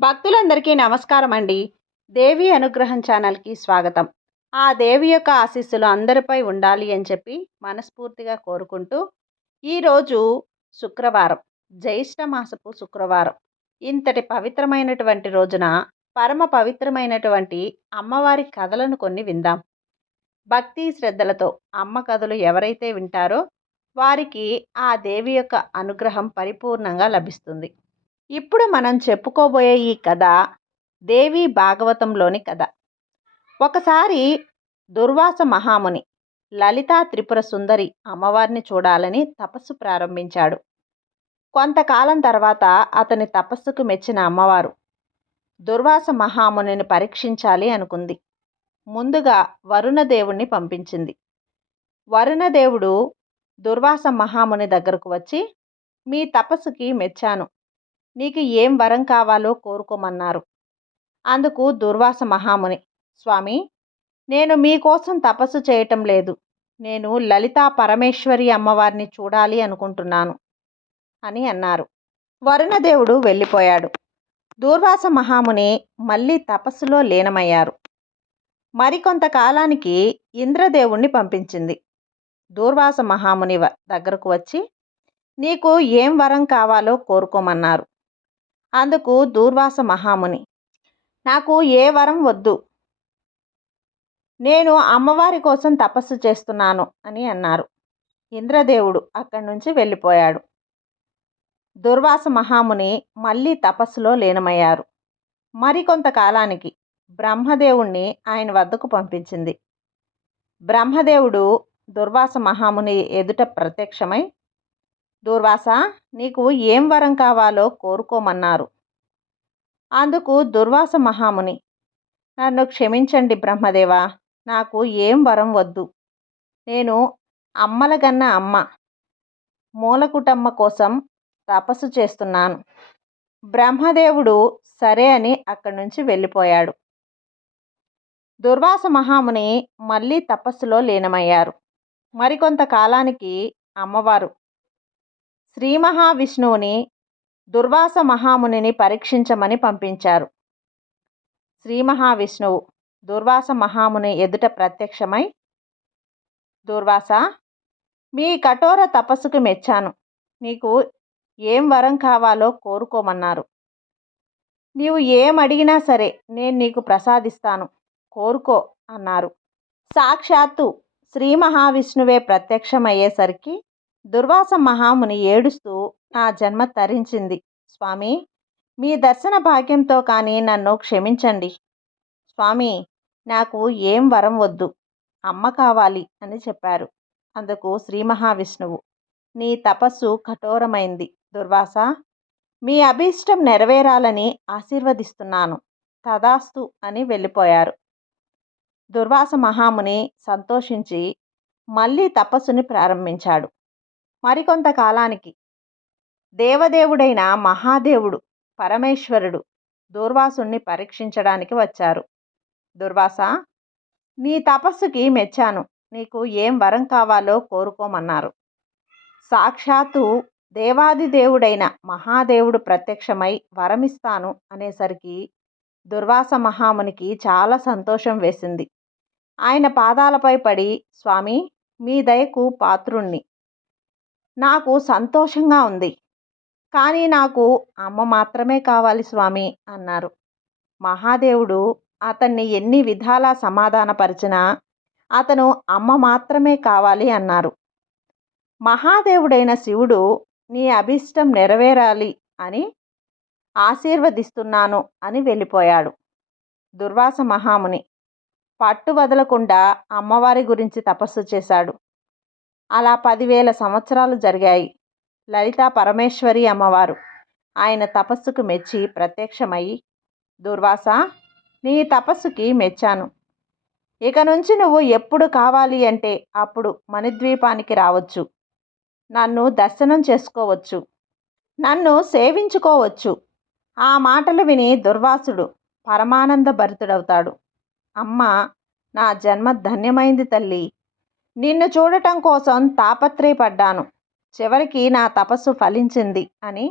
భక్తులందరికీ నమస్కారం అండి. దేవి అనుగ్రహం ఛానల్‌కి స్వాగతం. ఆ దేవి యొక్క ఆశీస్సులు అందరిపై ఉండాలి అని చెప్పి మనస్ఫూర్తిగా కోరుకుంటూ, ఈరోజు శుక్రవారం, జ్యేష్ఠ మాసపు శుక్రవారం. ఇంతటి పవిత్రమైనటువంటి రోజున పరమ పవిత్రమైనటువంటి అమ్మవారి కథలను కొన్ని విందాం. భక్తి శ్రద్ధలతో అమ్మ కథలు ఎవరైతే వింటారో వారికి ఆ దేవి యొక్క అనుగ్రహం పరిపూర్ణంగా లభిస్తుంది. ఇప్పుడు మనం చెప్పుకోబోయే ఈ కథ దేవి భాగవతంలోని కథ. ఒకసారి దుర్వాస మహాముని లలితా త్రిపుర సుందరి అమ్మవారిని చూడాలని తపస్సు ప్రారంభించాడు. కొంతకాలం తర్వాత అతని తపస్సుకు మెచ్చిన అమ్మవారు దుర్వాస మహామునిని పరీక్షించాలి అనుకుంది. ముందుగా వరుణదేవుణ్ణి పంపించింది. వరుణదేవుడు దుర్వాస మహాముని దగ్గరకు వచ్చి, మీ తపస్సుకి మెచ్చాను, నీకు ఏం వరం కావాలో కోరుకోమన్నారు. అందుకు దుర్వాస మహాముని, స్వామి, నేను మీకోసం తపస్సు చేయటం లేదు, నేను లలితా పరమేశ్వరి అమ్మవారిని చూడాలి అనుకుంటున్నాను అని అన్నారు. వరుణదేవుడు వెళ్ళిపోయాడు. దుర్వాస మహాముని మళ్ళీ తపస్సులో లీనమయ్యారు. మరికొంతకాలానికి ఇంద్రదేవుణ్ణి పంపించింది. దుర్వాస మహాముని దగ్గరకు వచ్చి, నీకు ఏం వరం కావాలో కోరుకోమన్నారు. అందుకు దుర్వాస మహాముని, నాకు ఏ వరం వద్దు, నేను అమ్మవారి కోసం తపస్సు చేస్తున్నాను అని అన్నారు. ఇంద్రదేవుడు అక్కడి నుంచి వెళ్ళిపోయాడు. దుర్వాస మహాముని మళ్ళీ తపస్సులో లీనమయ్యారు. మరికొంతకాలానికి బ్రహ్మదేవుణ్ణి ఆయన వద్దకు పంపించింది. బ్రహ్మదేవుడు దుర్వాస మహాముని ఎదుట ప్రత్యక్షమై, దుర్వాస, నీకు ఏం వరం కావాలో కోరుకోమన్నారు. అందుకు దుర్వాస మహాముని, నన్ను క్షమించండి బ్రహ్మదేవా, నాకు ఏం వరం వద్దు, నేను అమ్మలగన్న అమ్మ మూలకుటమ్మ కోసం తపస్సు చేస్తున్నాను. బ్రహ్మదేవుడు సరే అని అక్కడి నుంచి వెళ్ళిపోయాడు. దుర్వాస మహాముని మళ్ళీ తపస్సులో లీనమయ్యారు. మరికొంతకాలానికి అమ్మవారు శ్రీ మహావిష్ణువుని దుర్వాస మహామునిని పరీక్షించమని పంపించారు. శ్రీ మహావిష్ణువు దుర్వాస మహాముని ఎదుట ప్రత్యక్షమై, దుర్వాస, మీ కఠోర తపస్సుకు మెచ్చాను, నీకు ఏం వరం కావాలో కోరుకోమన్నారు. నీవు ఏం అడిగినా సరే నేను నీకు ప్రసాదిస్తాను, కోరుకో అన్నారు. సాక్షాత్తు శ్రీ మహావిష్ణువే ప్రత్యక్షమయ్యేసరికి దుర్వాస మహాముని ఏడుస్తూ, నా జన్మ తరించింది స్వామి, మీ దర్శన భాగ్యంతో కానీ నన్ను క్షమించండి స్వామి, నాకు ఏం వరం వద్దు, అమ్మ కావాలి అని చెప్పారు. అందుకు శ్రీ మహావిష్ణువు, నీ తపస్సు కఠోరమైంది దుర్వాస, మీ అభీష్టం నెరవేరాలని ఆశీర్వదిస్తున్నాను, తదాస్తు అని వెళ్ళిపోయారు. దుర్వాస మహాముని సంతోషించి మళ్ళీ తపస్సుని ప్రారంభించాడు. మరికొంతకాలానికి దేవదేవుడైన మహాదేవుడు పరమేశ్వరుడు దుర్వాసుని పరీక్షించడానికి వచ్చారు. దుర్వాస, నీ తపస్సుకి మెచ్చాను, నీకు ఏం వరం కావాలో కోరుకోమన్నారు. సాక్షాత్తు దేవాదిదేవుడైన మహాదేవుడు ప్రత్యక్షమై వరమిస్తాను అనేసరికి దుర్వాస మహామునికి చాలా సంతోషం వేసింది. ఆయన పాదాలపై పడి, స్వామి, మీ దయకు పాత్రుణ్ణి, నాకు సంతోషంగా ఉంది, కానీ నాకు అమ్మ మాత్రమే కావాలి స్వామి అన్నారు. మహాదేవుడు అతన్ని ఎన్ని విధాలా సమాధానపరిచినా అతను అమ్మ మాత్రమే కావాలి అన్నారు. మహాదేవుడైన శివుడు, నీ అభీష్టం నెరవేరాలి అని ఆశీర్వదిస్తున్నాను అని వెళ్ళిపోయాడు. దుర్వాస మహాముని పట్టు వదలకుండా అమ్మవారి గురించి తపస్సు చేశాడు. అలా 10,000 సంవత్సరాలు జరిగాయి. లలితా పరమేశ్వరి అమ్మవారు ఆయన తపస్సుకు మెచ్చి ప్రత్యక్షమై, దుర్వాస, నీ తపస్సుకి మెచ్చాను, ఇక నుంచి నువ్వు ఎప్పుడు కావాలి అంటే అప్పుడు మణిద్వీపానికి రావచ్చు, నన్ను దర్శనం చేసుకోవచ్చు, నన్ను సేవించుకోవచ్చు. ఆ మాటలు విని దుర్వాసుడు పరమానంద భరితుడవుతాడు. అమ్మ, నా జన్మ ధన్యమైంది తల్లి, నిన్ను చూడటం కోసం తాపత్రయపడ్డాను, చివరికి నా తపస్సు ఫలించింది అని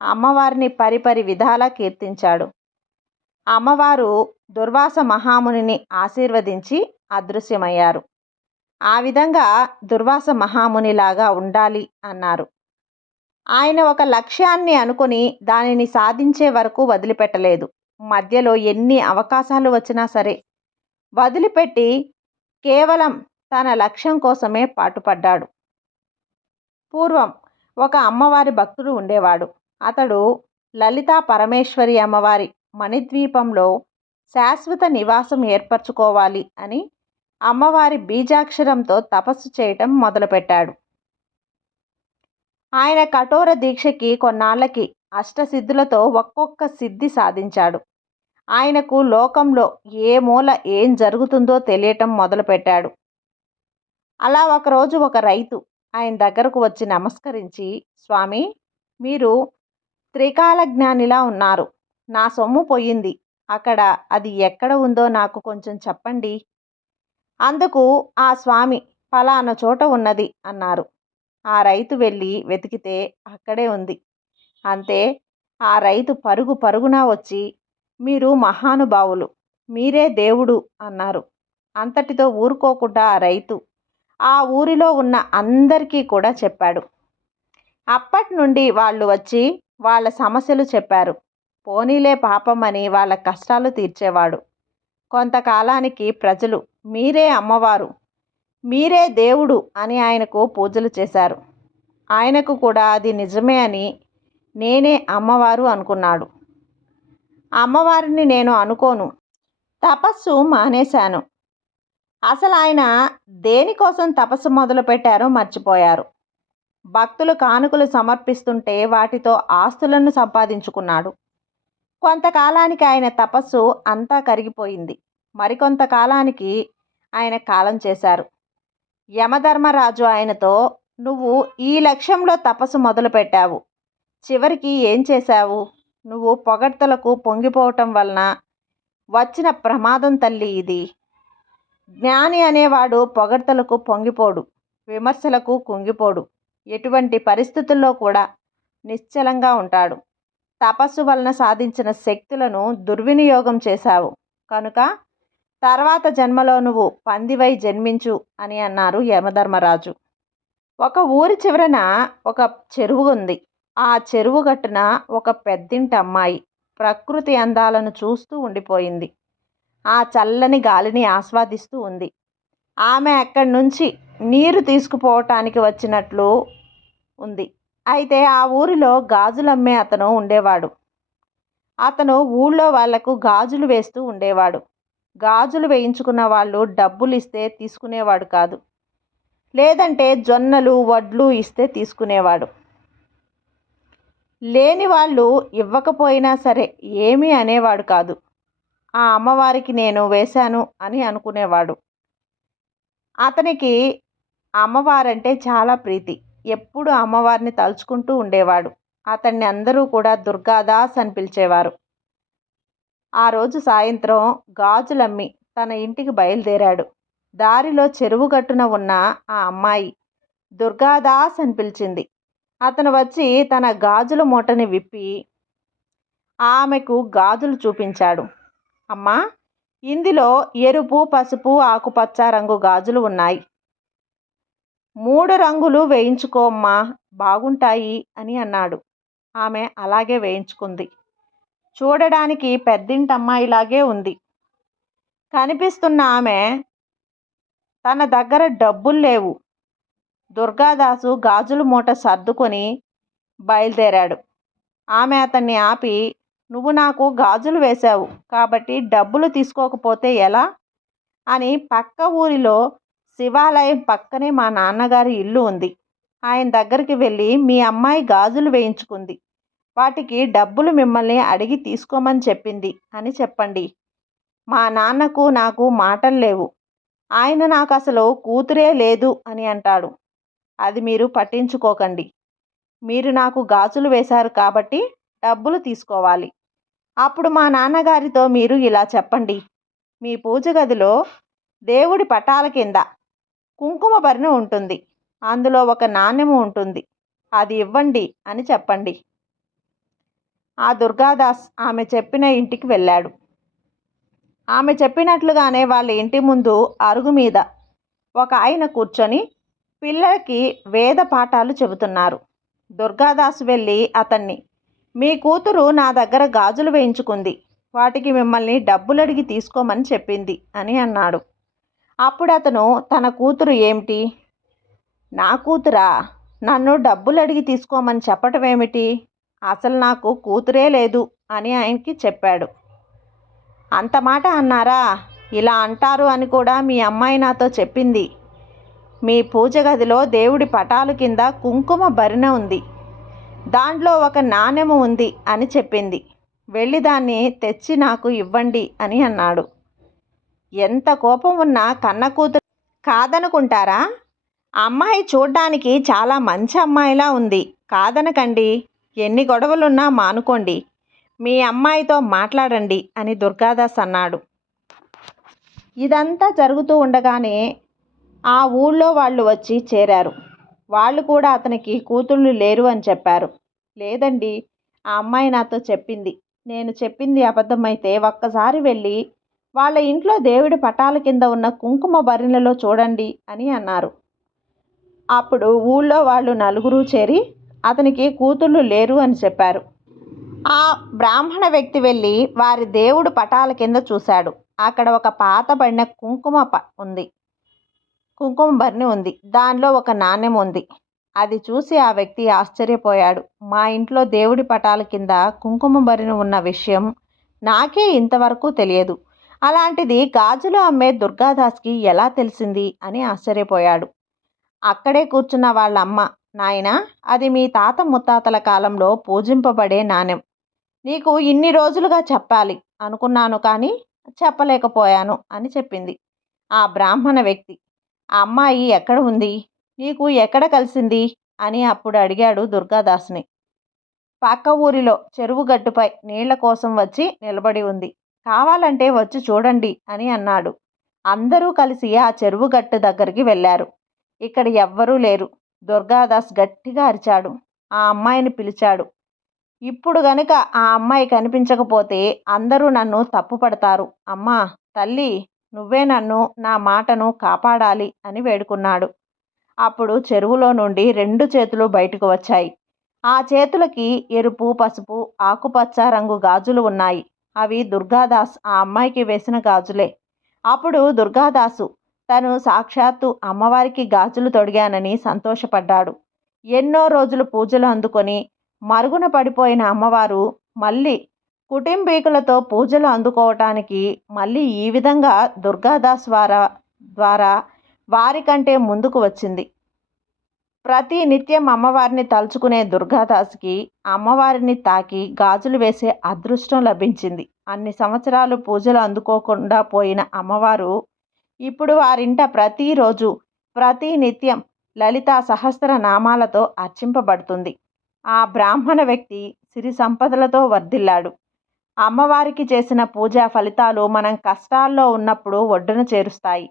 అమ్మవారిని పరిపరి విధాలా కీర్తించాడు. అమ్మవారు దుర్వాస మహామునిని ఆశీర్వదించి అదృశ్యమయ్యారు. ఆ విధంగా దుర్వాస మహామునిలాగా ఉండాలి అన్నారు. ఆయన ఒక లక్ష్యాన్ని అనుకుని దానిని సాధించే వరకు వదిలిపెట్టలేదు. మధ్యలో ఎన్ని అవకాశాలు వచ్చినా సరే వదిలిపెట్టి కేవలం తన లక్ష్యం కోసమే పాటుపడ్డాడు. పూర్వం ఒక అమ్మవారి భక్తుడు ఉండేవాడు. అతడు లలితా పరమేశ్వరి అమ్మవారి మణిద్వీపంలో శాశ్వత నివాసం ఏర్పరచుకోవాలి అని అమ్మవారి బీజాక్షరంతో తపస్సు చేయటం మొదలుపెట్టాడు. ఆయన కఠోర దీక్షకి కొన్నాళ్ళకి అష్టసిద్ధులతో ఒక్కొక్క సిద్ధి సాధించాడు. ఆయనకు లోకంలో ఏ మూల ఏం జరుగుతుందో తెలియటం మొదలుపెట్టాడు. అలా ఒకరోజు ఒక రైతు ఆయన దగ్గరకు వచ్చి నమస్కరించి, స్వామి, మీరు త్రికాల జ్ఞానిలా ఉన్నారు. నా సొమ్ము పోయింది. అక్కడ అది ఎక్కడ ఉందో నాకు కొంచెం చెప్పండి. అందుకు ఆ స్వామి, ఫలానా చోట ఉన్నది అన్నారు. ఆ రైతు వెళ్ళి వెతికితే అక్కడే ఉంది. అంతే, ఆ రైతు పరుగు పరుగున వచ్చి, మీరు మహానుభావులు, మీరే దేవుడు అన్నారు. అంతటితో ఊరుకోకుండా ఆ రైతు ఆ ఊరిలో ఉన్న అందరికీ కూడా చెప్పాడు. అప్పటి నుండి వాళ్ళు వచ్చి వాళ్ళ సమస్యలు చెప్పారు. పోనీలే పాపం అని వాళ్ళ కష్టాలు తీర్చేవాడు. కొంతకాలానికి ప్రజలు మీరే అమ్మవారు, మీరే దేవుడు అని ఆయనకు పూజలు చేశారు. ఆయనకు కూడా అది నిజమే అని నేనే అమ్మవారు అనుకున్నాడు. అమ్మవారిని నేను అనుకోను, తపస్సు మానేశాను. అసలు ఆయన దేనికోసం తపస్సు మొదలుపెట్టారో మర్చిపోయారు. భక్తులు కానుకలు సమర్పిస్తుంటే వాటితో ఆస్తులను సంపాదించుకున్నాడు. కొంతకాలానికి ఆయన తపస్సు అంతా కరిగిపోయింది. మరికొంతకాలానికి ఆయన కాలం చేశారు. యమధర్మరాజు ఆయనతో, నువ్వు ఈ లక్ష్యంలో తపస్సు మొదలుపెట్టావు, చివరికి ఏం చేశావు? నువ్వు పొగడ్తలకు పొంగిపోవటం వలన వచ్చిన ప్రమాదం తల్లి ఇది. జ్ఞాని అనేవాడు పొగడ్తలకు పొంగిపోడు, విమర్శలకు కుంగిపోడు, ఎటువంటి పరిస్థితుల్లో కూడా నిశ్చలంగా ఉంటాడు. తపస్సు వలన సాధించిన శక్తులను దుర్వినియోగం చేశావు కనుక తర్వాత జన్మలో నువ్వు పందివై జన్మించు అని అన్నారు యమధర్మరాజు. ఒక ఊరి చివరన ఒక చెరువు ఉంది. ఆ చెరువు గట్టున ఒక పెద్దింటి అమ్మాయి ప్రకృతి అందాలను చూస్తూ ఉండిపోయింది. ఆ చల్లని గాలిని ఆస్వాదిస్తూ ఉంది. ఆమె అక్కడి నుంచి నీరు తీసుకుపోవటానికి వచ్చినట్లు ఉంది. అయితే ఆ ఊరిలో గాజులమ్మే అతను ఉండేవాడు. అతను ఊళ్ళో వాళ్లకు గాజులు వేస్తూ ఉండేవాడు. గాజులు వేయించుకున్న వాళ్ళు డబ్బులు ఇస్తే తీసుకునేవాడు కాదు, లేదంటే జొన్నలు వడ్లు ఇస్తే తీసుకునేవాడు. లేని వాళ్ళు ఇవ్వకపోయినా సరే ఏమీ అనేవాడు కాదు. ఆ అమ్మవారికి నేను వేశాను అని అనుకునేవాడు. అతనికి అమ్మవారంటే చాలా ప్రీతి. ఎప్పుడు అమ్మవారిని తలుచుకుంటూ ఉండేవాడు. అతన్ని అందరూ కూడా దుర్గాదాస్ అని పిలిచేవారు. ఆ రోజు సాయంత్రం గాజులమ్మి తన ఇంటికి బయలుదేరాడు. దారిలో చెరువు గట్టున ఉన్న ఆ అమ్మాయి దుర్గాదాస్ అని పిలిచింది. అతను వచ్చి తన గాజుల మూటని విప్పి ఆమెకు గాజులు చూపించాడు. అమ్మా, ఇందులో ఎరుపు, పసుపు, ఆకుపచ్చ రంగు గాజులు ఉన్నాయి. 3 రంగులు వేయించుకోమ్మా, బాగుంటాయి అని అన్నాడు. ఆమె అలాగే వేయించుకుంది. చూడడానికి పెద్దింటి అమ్మాయిలాగే ఉంది. కనిపిస్తున్న ఆమె తన దగ్గర డబ్బులు లేవు. దుర్గాదాసు గాజుల మూట సర్దుకొని బయలుదేరాడు. ఆమె అతన్ని ఆపి, నువ్వు నాకు గాజులు వేశావు కాబట్టి డబ్బులు తీసుకోకపోతే ఎలా అని పక్క ఊరిలో శివాలయం పక్కనే మా నాన్నగారి ఇల్లు ఉంది. ఆయన దగ్గరికి వెళ్ళి మీ అమ్మాయి గాజులు వేయించుకుంది, వాటికి డబ్బులు మిమ్మల్ని అడిగి తీసుకోమని చెప్పింది అని చెప్పండి. మా నాన్నకు నాకు మాటలు లేవు. ఆయన నాకు అసలు కూతురే లేదు అని అంటాడు. అది మీరు పట్టించుకోకండి. మీరు నాకు గాజులు వేశారు కాబట్టి డబ్బులు తీసుకోవాలి. అప్పుడు మా నాన్నగారితో మీరు ఇలా చెప్పండి, మీ పూజ గదిలో దేవుడి పటాల కింద కుంకుమ భరిణె ఉంటుంది, అందులో ఒక నాణెము ఉంటుంది, అది ఇవ్వండి అని చెప్పండి. ఆ దుర్గాదాస్ ఆమె చెప్పిన ఇంటికి వెళ్ళాడు. ఆమె చెప్పినట్లుగానే వాళ్ళ ఇంటి ముందు అరుగు మీద ఒక ఆయన కూర్చొని పిల్లలకి వేద పాఠాలు చెబుతున్నారు. దుర్గాదాసు వెళ్ళి అతన్ని, మీ కూతురు నా దగ్గర గాజులు వేయించుకుంది, వాటికి మిమ్మల్ని డబ్బులు అడిగి తీసుకోమని చెప్పింది అని అన్నాడు. అప్పుడు అతను, తన కూతురు ఏమిటి? నా కూతురా? నన్ను డబ్బులు అడిగి తీసుకోమని చెప్పటం ఏమిటి? అసలు నాకు కూతురే లేదు అని ఆయనకి చెప్పాడు. అంత మాట అన్నారా? ఇలా అంటారు అని కూడా మీ అమ్మాయి నాతో చెప్పింది. మీ పూజ గదిలో దేవుడి పటాలు కింద కుంకుమ భరిణ ఉంది, దాంట్లో ఒక నాణెము ఉంది అని చెప్పింది. వెళ్ళి దాన్ని తెచ్చి నాకు ఇవ్వండి అని అన్నాడు. ఎంత కోపం ఉన్నా కన్న కూతురు కాదనుకుంటారా? అమ్మాయి చూడ్డానికి చాలా మంచి అమ్మాయిలా ఉంది, కాదనకండి. ఎన్ని గొడవలున్నా మానుకోండి, మీ అమ్మాయితో మాట్లాడండి అని దుర్గాదాస్ అన్నాడు. ఇదంతా జరుగుతూ ఉండగానే ఆ ఊళ్ళో వాళ్ళు వచ్చి చేరారు. వాళ్ళు కూడా అతనికి కూతుళ్ళు లేరు అని చెప్పారు. లేదండి, ఆ అమ్మాయి నాతో చెప్పింది. నేను చెప్పింది అబద్ధమైతే ఒక్కసారి వెళ్ళి వాళ్ళ ఇంట్లో దేవుడి పటాల కింద ఉన్న కుంకుమ భరిణెలో చూడండి అని అన్నారు. అప్పుడు ఊళ్ళో వాళ్ళు నలుగురు చేరి అతనికి కూతుళ్ళు లేరు అని చెప్పారు. ఆ బ్రాహ్మణ వ్యక్తి వెళ్ళి వారి దేవుడు పటాల కింద చూశాడు. అక్కడ ఒక పాతబడిన కుంకుమ భరిణె ఉంది, దానిలో ఒక నాణెం ఉంది. అది చూసి ఆ వ్యక్తి ఆశ్చర్యపోయాడు. మా ఇంట్లో దేవుడి పటాల కింద కుంకుమ భరిణె ఉన్న విషయం నాకే ఇంతవరకు తెలియదు, అలాంటిది గాజులు అమ్మే దుర్గాదాస్కి ఎలా తెలిసింది అని ఆశ్చర్యపోయాడు. అక్కడే కూర్చున్న వాళ్ళ అమ్మ, నాయనా, అది మీ తాత ముత్తాతల కాలంలో పూజింపబడే నాణెం. నీకు ఇన్ని రోజులుగా చెప్పాలి అనుకున్నాను కానీ చెప్పలేకపోయాను అని చెప్పింది. ఆ బ్రాహ్మణ వ్యక్తి, ఆ అమ్మాయి ఎక్కడ ఉంది, నీకు ఎక్కడ కలిసింది అని అప్పుడు అడిగాడు దుర్గాదాస్ని. పక్క ఊరిలో చెరువు గట్టుపై నీళ్ల కోసం వచ్చి నిలబడి ఉంది, కావాలంటే వచ్చి చూడండి అని అన్నాడు. అందరూ కలిసి ఆ చెరువు గట్టు దగ్గరికి వెళ్ళారు. ఇక్కడ ఎవ్వరూ లేరు. దుర్గాదాస్ గట్టిగా అరిచాడు. ఆ అమ్మాయిని పిలిచాడు. ఇప్పుడు గనుక ఆ అమ్మాయి కనిపించకపోతే అందరూ నన్ను తప్పుపడతారు. అమ్మా తల్లి, నువ్వే నన్ను, నా మాటను కాపాడాలి అని వేడుకున్నాడు. అప్పుడు చెరువులో నుండి 2 చేతులు బయటకు వచ్చాయి. ఆ చేతులకి ఎరుపు, పసుపు, ఆకుపచ్చ రంగు గాజులు ఉన్నాయి. అవి దుర్గాదాస్ ఆ అమ్మాయికి వేసిన గాజులే. అప్పుడు దుర్గాదాసు తను సాక్షాత్తు అమ్మవారికి గాజులు తొడిగానని సంతోషపడ్డాడు. ఎన్నో రోజులు పూజలు అందుకొని మరుగున పడిపోయిన అమ్మవారు మళ్ళీ కుటుంబీకులతో పూజలు అందుకోవటానికి మళ్ళీ ఈ విధంగా దుర్గాదాస్ ద్వారా వారికంటే ముందుకు వచ్చింది. ప్రతి నిత్యం అమ్మవారిని తలుచుకునే దుర్గాదాస్కి అమ్మవారిని తాకి గాజులు వేసే అదృష్టం లభించింది. అన్ని సంవత్సరాలు పూజలు అందుకోకుండా పోయిన అమ్మవారు ఇప్పుడు వారింట ప్రతిరోజు ప్రతి నిత్యం లలితా సహస్ర నామాలతో అర్చింపబడుతుంది. ఆ బ్రాహ్మణ వ్యక్తి సిరి సంపదలతో వర్ధిల్లాడు. అమ్మవారికి చేసిన పూజా ఫలితాలు మనం కష్టాల్లో ఉన్నప్పుడు ఒడ్డున చేరుస్తాయి.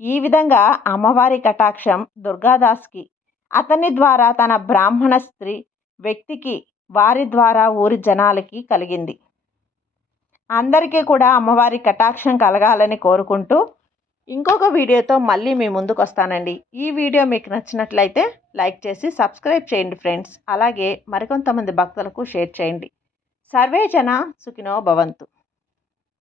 ఈ విధంగా అమ్మవారి కటాక్షం దుర్గాదాస్కి, అతని ద్వారా తన బ్రాహ్మణ స్త్రీ వ్యక్తికి, వారి ద్వారా ఊరి జనాలకి కలిగింది. అందరికీ కూడా అమ్మవారి కటాక్షం కలగాలని కోరుకుంటూ ఇంకొక వీడియోతో మళ్ళీ మీ ముందుకు వస్తానండి. ఈ వీడియో మీకు నచ్చినట్లయితే లైక్ చేసి సబ్స్క్రైబ్ చేయండి ఫ్రెండ్స్. అలాగే మరికొంతమంది భక్తులకు షేర్ చేయండి. సర్వే జన సుఖినో భవంతు.